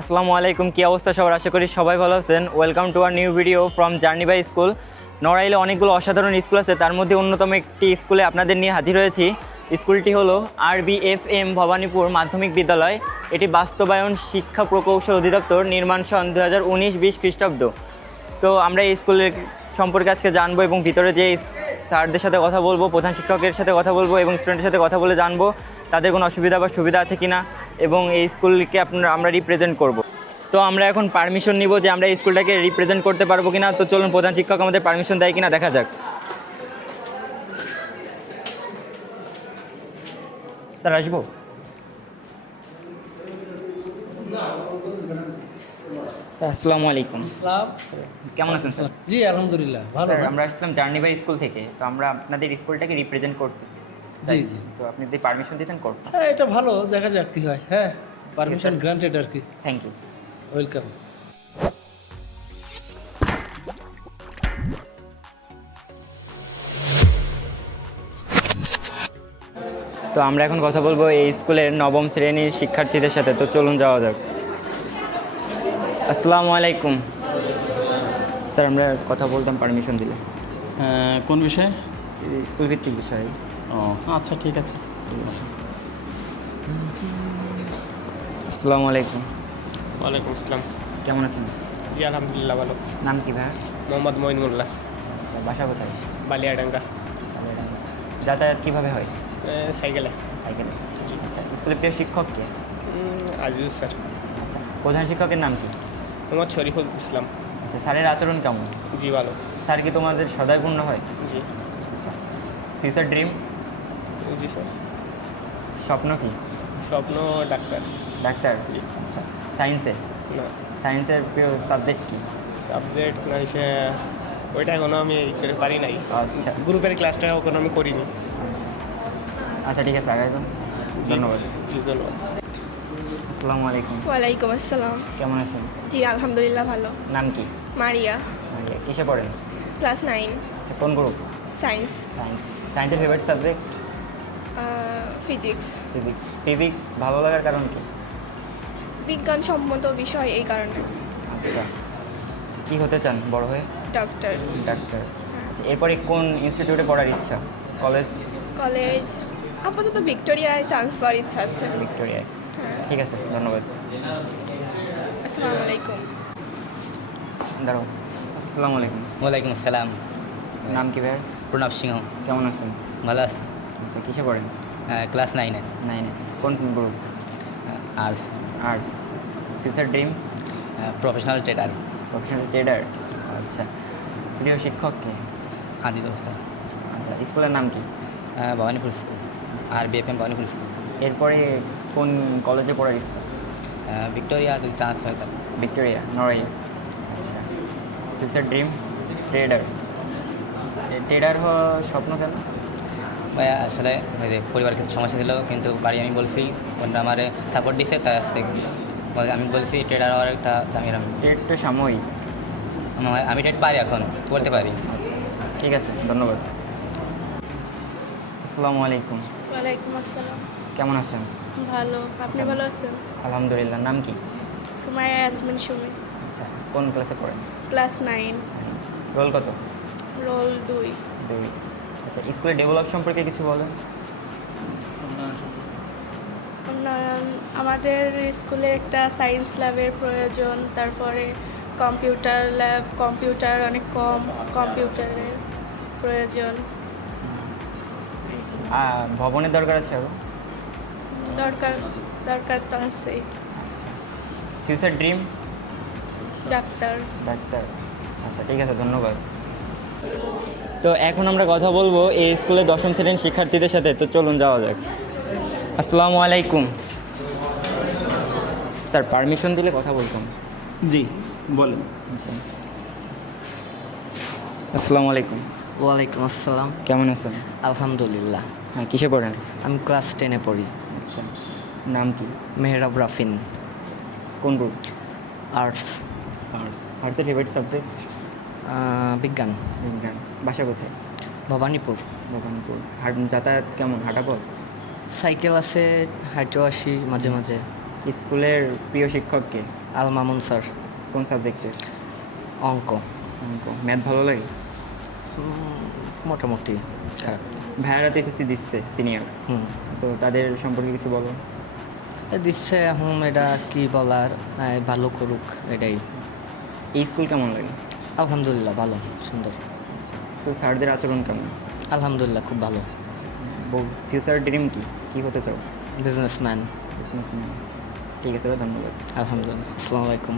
আসসালামু আলাইকুম, কী অবস্থা সবার? আশা করি সবাই ভালো আছেন। Welcome to our new video from journey by school. নড়াইলে অনেকগুলো অসাধারণ স্কুল আছে, তার মধ্যে অন্যতম একটি স্কুলে আপনাদের নিয়ে হাজির হয়েছি। স্কুলটি হলো RBFM ভবানীপুর মাধ্যমিক বিদ্যালয়। এটি বাস্তবায়ন শিক্ষা প্রকৌশল অধিদপ্তর, নির্মাণ সন 2019-20 খ্রিস্টাব্দ। তো আমরা এই স্কুলের সম্পর্কে আজকে জানবো এবং ভিতরে যে স্যারদের সাথে কথা বলবো, প্রধান শিক্ষকের সাথে কথা বলবো এবং স্টুডেন্টের সাথে কথা বলে জানবো তাদের কোনো অসুবিধা বা সুবিধা আছে কিনা এবং এই স্কুলকে আমরা রিপ্রেজেন্ট করব। তো আমরা এখন পারমিশন নিব যে আমরা এই স্কুলটাকে রিপ্রেজেন্ট করতে পারবো কিনা। তো চলুন প্রধান শিক্ষক আমাদের পারমিশন দেয় কিনা দেখা যাক। স্যার আসবো? স্যার আসসালামু আলাইকুম। কেমন আছেন স্যার? জি আলহামদুলিল্লাহ ভালো। স্যার আমরা আসছিলাম জার্নি বাই স্কুল থেকে, তো আমরা আপনাদের স্কুলটাকে রিপ্রেজেন্ট করতেছি। জি জি, তো আপনি যদি পারমিশন দিতেন করতাম। হ্যাঁ এটা ভালো, দেখা যাক কি হয়। হ্যাঁ পারমিশন গ্রান্টেড আর কি। Thank you. ওয়েলকাম। তো আমরা এখন কথা বলবো এই স্কুলের নবম শ্রেণীর শিক্ষার্থীদের সাথে। তো চলুন যাওয়া যাক। আসসালামু আলাইকুম স্যার, আমরা কথা বলতাম পারমিশন দিলে। কোন বিষয়ে? স্কুল ভিত্তিক বিষয়। ও আচ্ছা ঠিক আছে। আসসালামু আলাইকুম। ওয়ালাইকুম আসসালাম। কেমন আছেন? জি আলহামদুলিল্লাহ ভালো। নাম কি ভাই? মোহাম্মদ মঈনুল্লাহ, আচ্ছা, বাসা কোথায়? বালিয়াডাঙ্গা। যাতায়াত কীভাবে হয়? সাইকেলে। সাইকেলে। আচ্ছা, স্কুলের প্রিয় শিক্ষক কে? আজিজ স্যার। আচ্ছা, প্রধান শিক্ষকের নাম কি? মোহাম্মদ শরীফুল ইসলাম। আচ্ছা, স্যারের আচরণ কেমন? জি ভালো। স্যার কি তোমাদের সদয়পূর্ণ হয়? জি। আচ্ছা, ফিউচার ড্রিম? জি স্যার। স্বপ্ন কি? স্বপ্ন ডাক্তার। ডাক্তার? জি। আচ্ছা, সায়েন্সে? না সায়েন্সের প্রিয় সাবজেক্ট কি? সাবজেক্ট না সে ওইটা এখনও আমি করে পারি নাই। আচ্ছা গ্রুপের ক্লাসটা এখনো আমি করিনি। আচ্ছা, ঠিক আছে, আগাই তো। জি, ধন্যবাদ। জি ধন্যবাদ। আসসালামু আলাইকুম। ওয়ালাইকুম আসসালাম। কেমন আছেন? জি আলহামদুলিল্লাহ ভালো। নাম কি? মারিয়া, কিসে পড়েন? ক্লাস 9, আচ্ছা, কোন গ্রুপ? Science, science. সায়েন্সের ফেভারিট সাবজেক্ট? ফিজিক্স। ফিজিক্স ভালো লাগার কারণ কি? বিজ্ঞানসম্মত বিষয় এই কারণে। আচ্ছা, কি হতে চান বড় হয়ে? ডক্টর। ডাক্তার। আচ্ছা, এরপরে কোন ইনস্টিটিউটে পড়ার ইচ্ছা? কলেজ? কলেজ আপাতত ভিক্টোরিয়ায় চান্স পাওয়ার ইচ্ছা আছে। ভিক্টোরিয়ায়। হ্যাঁ। ঠিক আছে, ধন্যবাদ। আসসালামু আলাইকুম। দাঁড়াও। আসসালামু আলাইকুম। ওয়ালাইকুম আসসালাম। নাম কি ভাইয়ার? প্রণব সিংহ। কেমন আছেন? ভালো আছি। আচ্ছা, কিসে পড়েন? ক্লাস 9-এ। 9-এ। কোন group? Arts. Arts. Future dream? Professional tedder. Professional tedder. আচ্ছা, প্রিয় শিক্ষক কে? আজিজ দোস্ত। আচ্ছা, স্কুলের নাম কি? Bhowanipore school, RBFM Bhowanipore school. এরপরে কোন কলেজে পড়ার ইচ্ছা? ভিক্টোরিয়া যদি চান্স হয় তাহলে। ভিক্টোরিয়া, নড়াইল। আচ্ছা, ফিউচার ড্রিম? ট্রেডার। ট্রেডার হওয়ার স্বপ্ন কেন? ভাই আসলে ওই যে পরিবার কিছু সমস্যা ছিল, কিন্তু বাড়ি আমি বলছি, ওরা আমার সাপোর্ট দিছে, তাই আসছে আমি বলছি ট্রেডার হওয়ার একটা জামির আমি। ট্রেড তো সাময়িক। আমি ট্রেড পারি, এখন করতে পারি। ঠিক আছে, ধন্যবাদ। আসসালামু আলাইকুম। ওয়ালাইকুম আসসালাম। কেমন আছেন? ভালো, আপনি ভালো আছেন? আলহামদুলিল্লাহ। নাম কি? সুমাইয়া ইয়াসমিন সুমি, আচ্ছা, কোন ক্লাসে পড়েন? ক্লাস 9, রোল কত? রোল 2। 2। আচ্ছা, স্কুলের ডেভেলপ সম্পর্কে কিছু বলেন। উন্নয়ন, আমাদের স্কুলে একটা সায়েন্স ল্যাবের প্রয়োজন, তারপরে কম্পিউটার ল্যাব, কম্পিউটার অনেক কম, কম্পিউটারের প্রয়োজন। ভবনের দরকার আছে আরও? দরকার দরকার তো আছেই। Future dream? ডাক্তার। ডাক্তার। আচ্ছা, ঠিক আছে, ধন্যবাদ। তো এখন আমরা কথা বলবো এই স্কুলে দশম শ্রেণীর শিক্ষার্থীদের সাথে। তো চলুন যাওয়া যাক। আসসালামু আলাইকুম স্যার, পারমিশন দিলে কথা বলতাম। জি বলেন। আচ্ছা, আসসালামু আলাইকুম। ওয়ালাইকুম আসসালাম। কেমন আছেন? আলহামদুলিল্লাহ। হ্যাঁ, কিসে পড়েন? আমি ক্লাস 10-এ পড়ি। আচ্ছা, নাম কি? মেহরাব রাফিন, কোন গ্রুপ? আর্টস। আর্টস। আর্টসের ফেভারিট সাবজেক্ট? বিজ্ঞান। বিজ্ঞান। বাসা কোথায়? ভবানীপুর। ভবানীপুর। যাতায়াত কেমন? হাঁটা পথ? সাইকেল আছে, হাইটেও আসি মাঝে মাঝে। স্কুলের প্রিয় শিক্ষককে আল মামুন স্যার। কোন সাবজেক্টের? অঙ্ক। অঙ্ক। ম্যাথ ভালো লাগে? মোটামুটি খারাপ। ভাইয়ারা তো এসএসসি দিচ্ছে সিনিয়র, হুম। তো তাদের সম্পর্কে কিছু বলো। দিচ্ছে এখন এটা কি বলার, ভালো করুক এটাই। এই স্কুল কেমন লাগে? আলহামদুলিল্লাহ ভালো, সুন্দর। স্কুল স্যারদের আচরণ কেমন? আলহামদুলিল্লাহ খুব ভালো। ফিউচার ড্রিম কি, কী হতে চাও? বিজনেসম্যান। বিজনেসম্যান। ঠিক আছে ভাই, ধন্যবাদ। আলহামদুলিল্লাহ। আসসালামু আলাইকুম।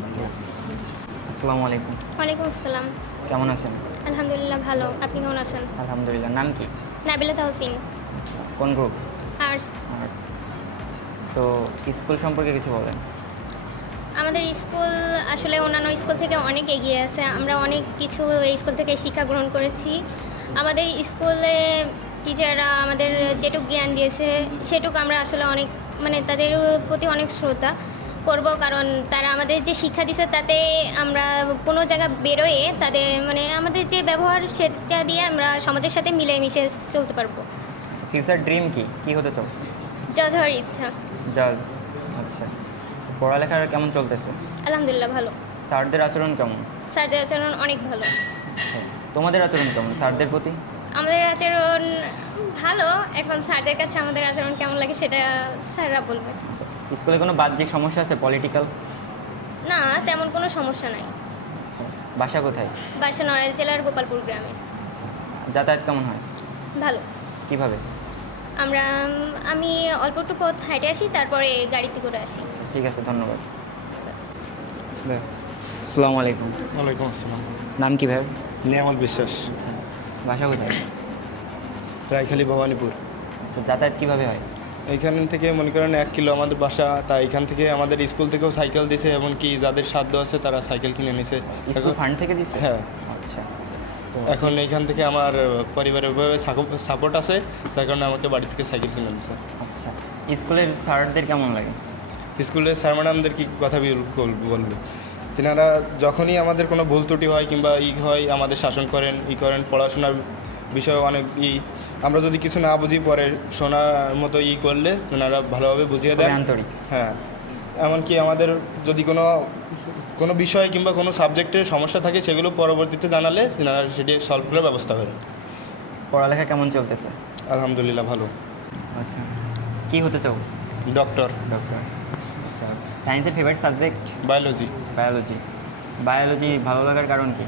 আসসালামু আলাইকুম। ওয়ালাইকুম আসসালাম। কেমন আছেন? আলহামদুলিল্লাহ ভালো। আপনি কেমন আছেন? আলহামদুলিল্লাহ। নাম কি? নাবিলা তাহসিন, কোন গ্রুপ? আর্টস। আর্টস। তো স্কুল সম্পর্কে কিছু বলেন। আমাদের স্কুল আসলে অন্যান্য স্কুল থেকে অনেক এগিয়ে আছে। আমরা অনেক কিছু এই স্কুল থেকে শিক্ষা গ্রহণ করেছি। আমাদের স্কুলে টিচাররা আমাদের যেটুকু জ্ঞান দিয়েছে সেটুকু আমরা আসলে অনেক তাদের প্রতি অনেক শ্রদ্ধা করব, কারণ তারা আমাদের যে শিক্ষা দিয়েছে তাতে আমরা কোনো জায়গা বেরোয়ে তাদের আমাদের যে ব্যবহার সেটা দিয়ে আমরা সমাজের সাথে মিলেমিশে চলতে পারবো। ফিউচার ড্রিম কি, কী হতে চাও? জাজ হওয়ার ইচ্ছা। জাজ। আচ্ছা। পড়ালেখার কেমন চলতেছে? আলহামদুলিল্লাহ ভালো। স্যারদের আচরণ কেমন? স্যারদের আচরণ অনেক ভালো। তোমাদের আচরণ কেমন স্যারদের প্রতি? আমাদের আচরণ ভালো। এখন স্যারদের কাছে আমাদের আচরণ কেমন লাগে সেটা স্যাররা বলবে। স্কুলে কোনো বাহ্যিক সমস্যা আছে, পলিটিক্যাল? না, তেমন কোনো সমস্যা নাই। বাসা কোথায়? বাসা নড়াইল জেলার গোপালপুর গ্রামে। যাতায়াত কেমন হয়? ভালো। কিভাবে? আমি অল্প একটু পথ হাইটে আসি, তারপরে গাড়িতে করে আসি। ঠিক আছে, ধন্যবাদ। আসসালামু আলাইকুম। ওয়ালাইকুম আসসালাম। নাম কি ভাই? নিয়ামল বিশ্বাস, বাসা কোথায়? রায়খালী ভবানীপুর। আচ্ছা, যাতায়াত কীভাবে হয়? এইখান থেকে মনে করেন 1 কিলো আমাদের বাসা, তাই এখান থেকে আমাদের স্কুল থেকেও সাইকেল দিছে, এমনকি যাদের সাধ্য আছে তারা সাইকেল কিনে নিছে। স্কুল ফান্ড থেকে দিচ্ছে? হ্যাঁ। আচ্ছা। এখন এইখান থেকে আমার পরিবারের ভাবে সাপোর্ট আছে, তাই কারণে আমাকে বাড়ি থেকে সাইকেল কিনে দিছে। আচ্ছা, স্কুলের স্যারদের কেমন লাগে? স্কুলের স্যার ম্যাডামদের কি কথা বলবো, তেনারা যখনই আমাদের কোনো ভুল ত্রুটি হয় কিংবা হয় আমাদের শাসন করেন, করেন পড়াশোনার বিষয়ে অনেক আমরা যদি কিছু না বুঝি পরে শোনার মতো করলে তেনারা ভালোভাবে বুঝিয়ে দেন। আন্তরিক। হ্যাঁ, এমনকি আমাদের যদি কোনো বিষয় কিংবা কোনো সাবজেক্টের সমস্যা থাকে সেগুলো পরবর্তীতে জানালে তেনারা সেটি সলভ করার ব্যবস্থা করেন। পড়ালেখা কেমন চলতেছে? আলহামদুলিল্লাহ ভালো। আচ্ছা, কী হতে চাও? ডক্টর। ডক্টর। আচ্ছা, সায়েন্সের favourite subject? Biology. Biology. Biology ভালো লাগার কারণ কি?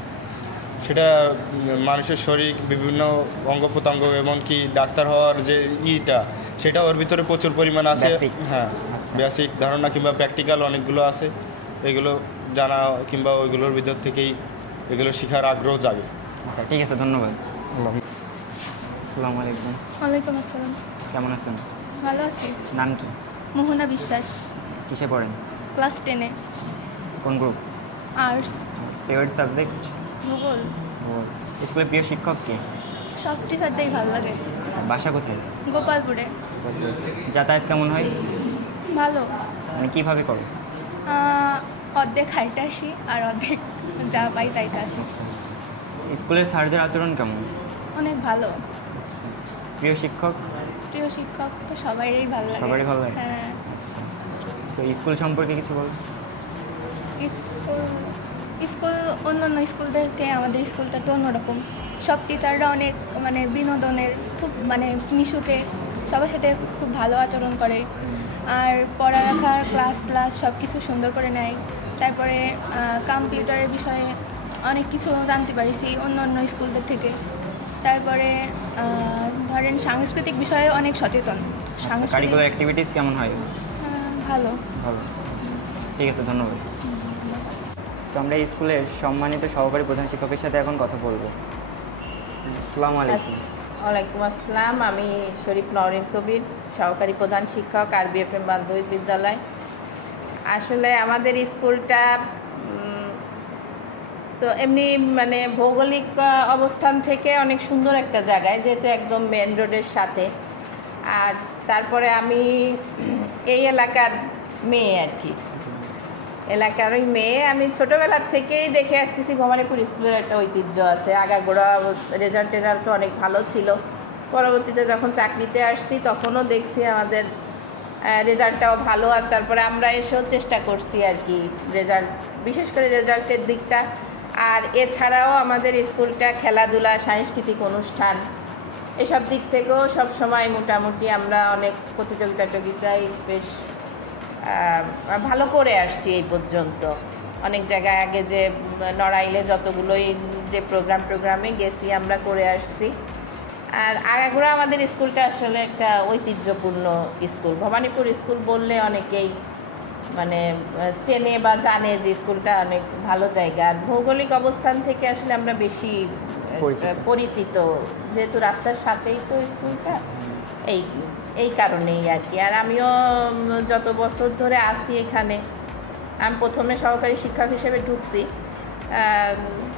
সেটা মানুষের শরীর বিভিন্ন অঙ্গ প্রত্যঙ্গ এমনকি ডাক্তার হওয়ার যে সেটা ওর ভিতরে প্রচুর পরিমাণ আছে। Basic। হ্যাঁ, আচ্ছা। বেসিক ধারণা কিংবা প্র্যাকটিক্যাল অনেকগুলো আছে, এগুলো জানা কিংবা ওইগুলোর ভিতর থেকেই এগুলো শেখার আগ্রহ জাগে। আচ্ছা, ঠিক আছে, ধন্যবাদ। আসসালামু আলাইকুম। ওয়ালাইকুম আসসালাম। কেমন আছেন? ভালো আছি। নাম কি? মোহনা বিশ্বাস, কিসে পড়েন? ক্লাস 10-এ, কোন গ্রুপ? আর্টস। Favourite subject? ভূগোল। ও, স্কুলের প্রিয় শিক্ষক কি? সব টিচারটাই ভালো লাগে। বাসা কোথায়? গোপালপুরে। যাতায়াত কেমন হয়? ভালো। মানে কীভাবে করো? অর্ধেক হাইটে আসি আর অর্ধেক যা পাই তাইতে আসি। স্কুলের স্যারদের আচরণ কেমন? অনেক ভালো। প্রিয় শিক্ষক? প্রিয় শিক্ষক তো সবাইরই ভালো লাগে। সবারই ভালো লাগে? হ্যাঁ। তো স্কুল সম্পর্কে কিছু বল। স্কুল অন্যান্য স্কুলদেরকে আমাদের স্কুলটা তো অন্যরকম। সব টিচাররা অনেক বিনোদনের, খুব মিশুকে সবার সাথে খুব ভালো আচরণ করে, আর পড়ালেখার ক্লাস সব কিছু সুন্দর করে নেয়। তারপরে কম্পিউটারের বিষয়ে অনেক কিছু জানতে পারিছি অন্য স্কুলদের থেকে। তারপরে ধরেন সাংস্কৃতিক বিষয়ে অনেক সচেতন। কারিকুলার অ্যাক্টিভিটিস কেমন হয়? ভালো। ভালো। ঠিক আছে, ধন্যবাদ। তো আমরা এই স্কুলের সম্মানিত সহকারী প্রধান শিক্ষকের সাথে এখন কথা বলবো। আসসালামু আলাইকুম। ওয়ালাইকুম আসসালাম। আমি শরীফ নওরিন কবির, সহকারী প্রধান শিক্ষক, RBFM বান্ধবী বিদ্যালয়। আসলে আমাদের স্কুলটা তো এমনি ভৌগোলিক অবস্থান থেকে অনেক সুন্দর একটা জায়গায়, যেহেতু একদম মেন রোডের সাথে। আর তারপরে আমি এই এলাকার মেয়ে আর কি, এলাকার ওই মেয়ে। আমি ছোটোবেলার থেকেই দেখে আসতেছি ভবানীপুর স্কুলের একটা ঐতিহ্য আছে, আগাগোড়া রেজাল্টও অনেক ভালো ছিল। পরবর্তীতে যখন চাকরিতে আসছি তখনও দেখছি আমাদের রেজাল্টটাও ভালো। আর তারপরে আমরা এসেও চেষ্টা করছি আর কি রেজাল্ট, বিশেষ করে রেজাল্টের দিকটা। আর এছাড়াও আমাদের স্কুলটা খেলাধুলা, সাংস্কৃতিক অনুষ্ঠান এসব দিক থেকেও সব সময় মোটামুটি আমরা অনেক প্রতিযোগিতায় বেশ ভালো করে আসছি এই পর্যন্ত। অনেক জায়গায় আগে যে নড়াইলে যতগুলোই যে প্রোগ্রামে গেছি আমরা করে আসছি। আর আগাগোড়া আমাদের স্কুলটা আসলে একটা ঐতিহ্যপূর্ণ স্কুল। ভবানীপুর স্কুল বললে অনেকেই মানে চেনে বা জানে যে স্কুলটা অনেক ভালো জায়গা। আর ভৌগোলিক অবস্থান থেকে আসলে আমরা বেশি পরিচিত, যেহেতু রাস্তার সাথেই তো স্কুলটা, এই কারণেই আর কি। আর আমিও যত বছর ধরে আসি এখানে, আমি প্রথমে সহকারী শিক্ষক হিসেবে ঢুকছি,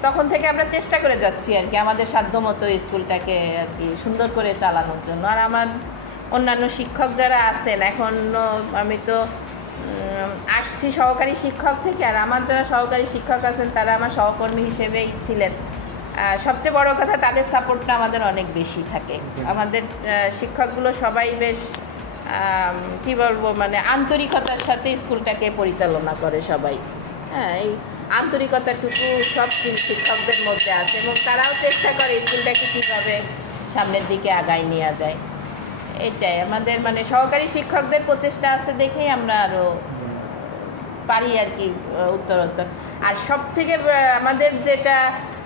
তখন থেকে আমরা চেষ্টা করে যাচ্ছি আর কি আমাদের সাধ্যমতো স্কুলটাকে আর কি সুন্দর করে চালানোর জন্য। আর আমার অন্যান্য শিক্ষক যারা আছেন, এখন আমি তো আসছি সহকারী শিক্ষক থেকে, আর আমার যারা সহকারী শিক্ষক আছেন তারা আমার সহকর্মী হিসেবেই ছিলেন। সবচেয়ে বড় কথা, তাদের সাপোর্টটা আমাদের অনেক বেশি থাকে। আমাদের শিক্ষকগুলো সবাই বেশ কী বলবো, মানে আন্তরিকতার সাথে স্কুলটাকে পরিচালনা করে সবাই। হ্যাঁ, এই আন্তরিকতাটুকু সব শিক্ষকদের মধ্যে আছে এবং তারাও চেষ্টা করে স্কুলটাকে কীভাবে সামনের দিকে আগায় নেওয়া যায়। এটাই আমাদের মানে সহকারী শিক্ষকদের প্রচেষ্টা আছে দেখেই আমরা আরও পারি আর কি উত্তরোত্তর। আর সব থেকে আমাদের যেটা,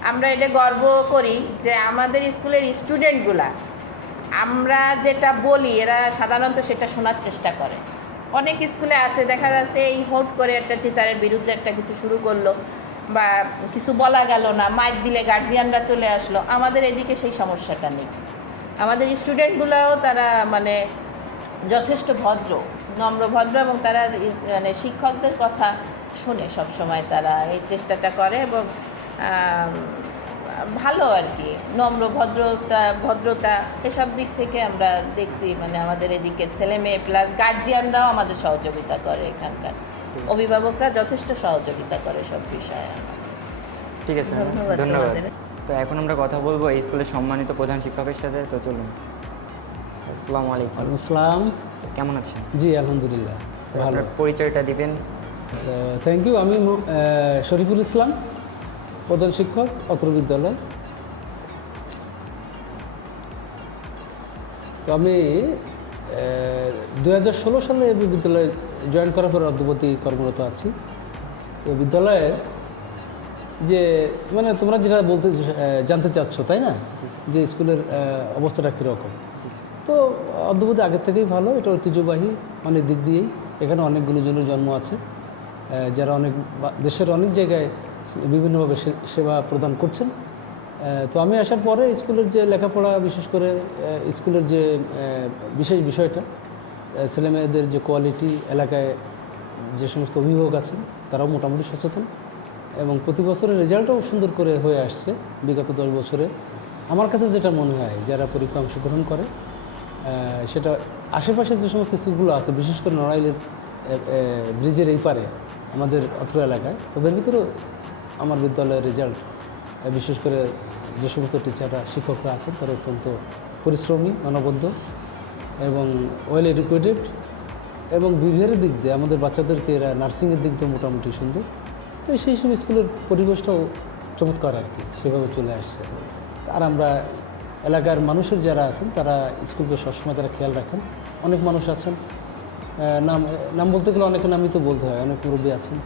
আমরা এটা গর্ব করি যে আমাদের স্কুলের স্টুডেন্টগুলা আমরা যেটা বলি এরা সাধারণত সেটা শোনার চেষ্টা করে। অনেক স্কুলে আছে দেখা যাচ্ছে এই হুট করে একটা টিচারের বিরুদ্ধে একটা কিছু শুরু করলো বা কিছু বলা গেল না, মাইক দিলে গার্জিয়ানরা চলে আসলো। আমাদের এদিকে সেই সমস্যাটা নেই। আমাদের স্টুডেন্টগুলোও তারা মানে যথেষ্ট ভদ্র, নম্র ভদ্র, এবং তারা মানে শিক্ষকদের কথা শুনে সব সময় তারা এই চেষ্টাটা করে এবং ভালো আর কি নম্র ভদ্রতা এসব দিক থেকে আমরা দেখছি মানে আমাদের এদিকে ছেলে মেয়ে প্লাস গার্জিয়ানরাও আমাদের সহযোগিতা করে। এখানকার অভিভাবকরা যথেষ্ট সহযোগিতা করে সব বিষয়ে। ঠিক আছে, ধন্যবাদ ধন্যবাদ। তোমাদের। তো এখন আমরা কথা বলবো এই স্কুলের সম্মানিত প্রধান শিক্ষকের সাথে। তো চলুন। আসসালামু আলাইকুম। আসসালাম। কেমন আছেন? জি আলহামদুলিল্লাহ স্যার, ভালো। আপনার পরিচয়টা দিবেন। Thank you. আমি শরীফুল ইসলাম, প্রধান শিক্ষক অত্র বিদ্যালয়। তো আমি 2016 সালে এই বিদ্যালয়ে জয়েন করার পর অদ্যাবধি কর্মরত আছি। তো বিদ্যালয়ের যে মানে তোমরা যেটা জানতে চাচ্ছ তাই না, যে স্কুলের অবস্থাটা কীরকম, তো অদ্যাবধি আগের থেকেই ভালো। এটা ঐতিহ্যবাহী অনেক দিক দিয়েই। এখানে অনেক গুণীজনের জন্ম আছে যারা অনেক দেশের অনেক জায়গায় বিভিন্নভাবে সেবা প্রদান করছেন। তো আমি আসার পরে স্কুলের যে লেখাপড়া, বিশেষ করে স্কুলের যে বিশেষ বিষয়টা, ছেলেমেয়েদের যে কোয়ালিটি, এলাকায় যে সমস্ত অভিভাবক আছেন তারাও মোটামুটি সচেতন এবং প্রতি বছরের রেজাল্টও সুন্দর করে হয়ে আসছে। বিগত 10 বছরে আমার কাছে যেটা মনে হয়, যারা পরীক্ষা অংশগ্রহণ করে সেটা আশেপাশে যে সমস্ত স্কুলগুলো আছে, বিশেষ করে নড়াইলের ব্রিজের এই পারে আমাদের অত্র এলাকায়, তাদের ভিতরেও আমার বিদ্যালয়ের রেজাল্ট, বিশেষ করে যে সমস্ত টিচাররা, শিক্ষকরা আছেন তারা অত্যন্ত পরিশ্রমী, অনবদ্য এবং ওয়েল এডুকেটেড এবং বিহেভিয়ারের দিক দিয়ে আমাদের বাচ্চাদেরকে এরা নার্সিংয়ের দিক দিয়ে মোটামুটি সুন্দর। তো সেই সব স্কুলের পরিবেশটাও চমৎকার আর কি, সেভাবে চলে আসছে। আর আমরা এলাকার মানুষের যারা আছেন তারা স্কুলকে সবসময় তারা খেয়াল রাখেন। অনেক মানুষ আছেন, নাম বলতে গেলে অনেকের নামই তো বলতে হয়, অনেক মুরব্বী আছেন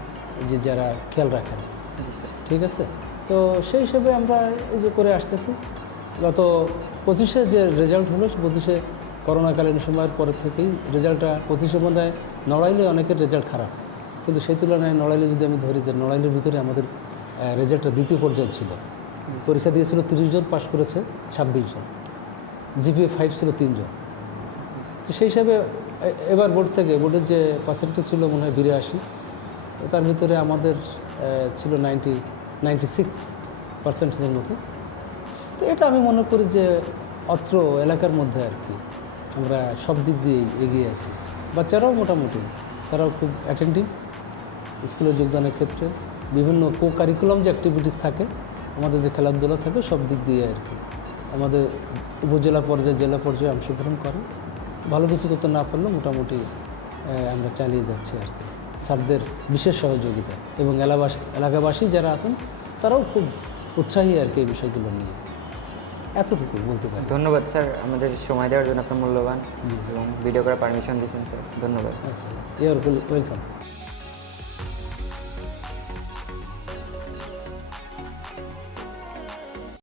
যে যারা খেয়াল রাখেন। ঠিক আছে, তো সেই হিসেবে আমরা এই যে করে আসতেছি। গত 25-এ যে রেজাল্ট হলো, 25-এ করোনাকালীন সময়ের পরে থেকেই রেজাল্টটা 25-এ মধ্যে নড়াইলে অনেকের রেজাল্ট খারাপ, কিন্তু সেই তুলনায় নড়াইলে যদি আমি ধরি যে নড়াইলের ভিতরে আমাদের রেজাল্টটা দ্বিতীয় পর্যায়ে ছিল। পরীক্ষা দিয়েছিল 30 জন, পাশ করেছে 26 জন, জিপিএ 5 ছিল 3 জন। তো সেই হিসাবে এবার বোর্ডের যে পার্সেন্টেজ ছিল মনে হয় 82, তার ভিতরে আমাদের ছিল 96% মতো। তো এটা আমি মনে করি যে অত্র এলাকার মধ্যে আর কি আমরা সব দিক দিয়েই এগিয়ে আছি। বাচ্চারাও মোটামুটি তারাও খুব অ্যাটেন্টিভ স্কুলে যোগদানের ক্ষেত্রে। বিভিন্ন কো কারিকুলাম যে অ্যাক্টিভিটিস থাকে, আমাদের যে খেলাধুলা থাকে, সব দিক দিয়ে আর কি আমাদের উপজেলা পর্যায়ে, জেলা পর্যায়ে অংশগ্রহণ করে। ভালো কিছু করতে না পারলেও মোটামুটি আমরা চালিয়ে যাচ্ছি আর কি, স্যারদের বিশেষ সহযোগিতা এবং এলাকাবাসী যারা আছেন তারাও খুব উৎসাহী আর কি এই বিষয়গুলো নিয়ে। এতটুকু বলতে পারি। ধন্যবাদ স্যার আমাদের সময় দেওয়ার জন্য, আপনার মূল্যবান এবং ভিডিও করার পারমিশন দিয়েছেন স্যার, ধন্যবাদ। আচ্ছা, ইউ আর ওয়েলকাম।